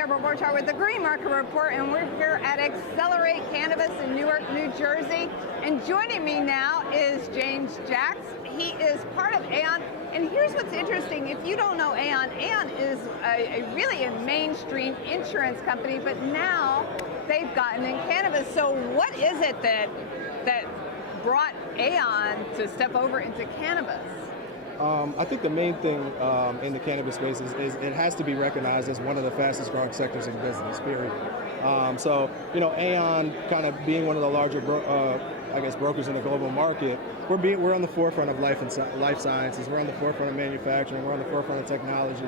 Deborah Borchardt with the Green Market Report, and we're here at Accelerate Cannabis in Newark, New Jersey. And joining me now is James Jacks. He is part of Aon. And here's what's interesting. If you don't know Aon, Aon is really a mainstream insurance company, but now they've gotten in cannabis. So what is it that brought Aon to step over into cannabis? I think the main thing in the cannabis space is it has to be recognized as one of the fastest growing sectors in business, period. So, Aon kind of being one of the larger brokers in the global market, we're on the forefront of life sciences, we're on the forefront of manufacturing, we're on the forefront of technology.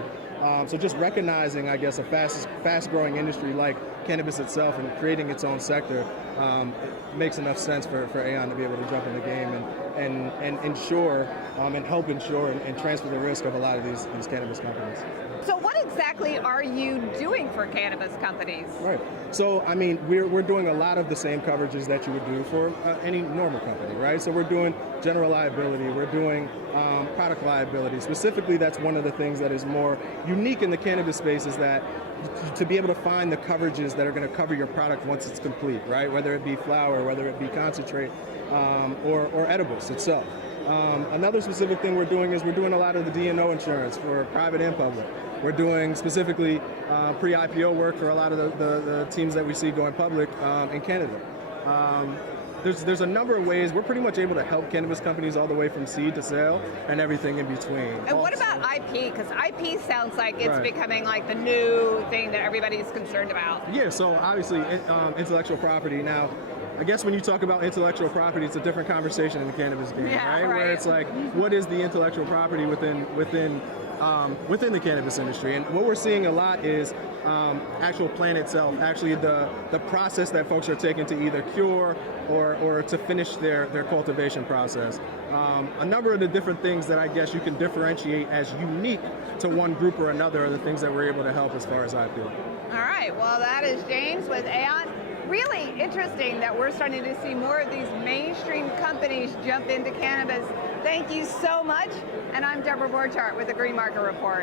So just recognizing, I guess, a fast growing industry like cannabis itself and creating its own sector, it makes enough sense for Aon to be able to jump in the game and ensure and help insure and transfer the risk of a lot of these cannabis companies. So what exactly are you doing for cannabis companies? Right. So, I mean, we're doing a lot of the same coverages that you would do for any normal company, right? So we're doing general liability, we're doing product liability. Specifically, that's one of the things that is more unique in the cannabis space is that to be able to find the coverages that are going to cover your product once it's complete, right? Whether it be flower, whether it be concentrate, or edibles itself. Another specific thing we're doing is we're doing a lot of the D&O insurance for private and public. We're doing specifically pre-IPO work for a lot of the teams that we see going public in Canada. There's a number of ways. We're pretty much able to help cannabis companies all the way from seed to sale and everything in between. And what about IP? Because IP sounds like it's becoming like the new thing that everybody's concerned about. Yeah, so obviously intellectual property. Now, I guess when you talk about intellectual property, it's a different conversation in the cannabis game, right? Where it's like, what is the intellectual property within the cannabis industry? And what we're seeing a lot is actual plant itself, actually the process that folks are taking to either cure or to finish their cultivation process. A number of the different things that I guess you can differentiate as unique to one group or another are the things that we're able to help as far as IP. All right, well, that is James with Aon. Really interesting that we're starting to see more of these mainstream companies jump into cannabis. Thank you so much. And I'm Deborah Borchardt with the Green Market Report.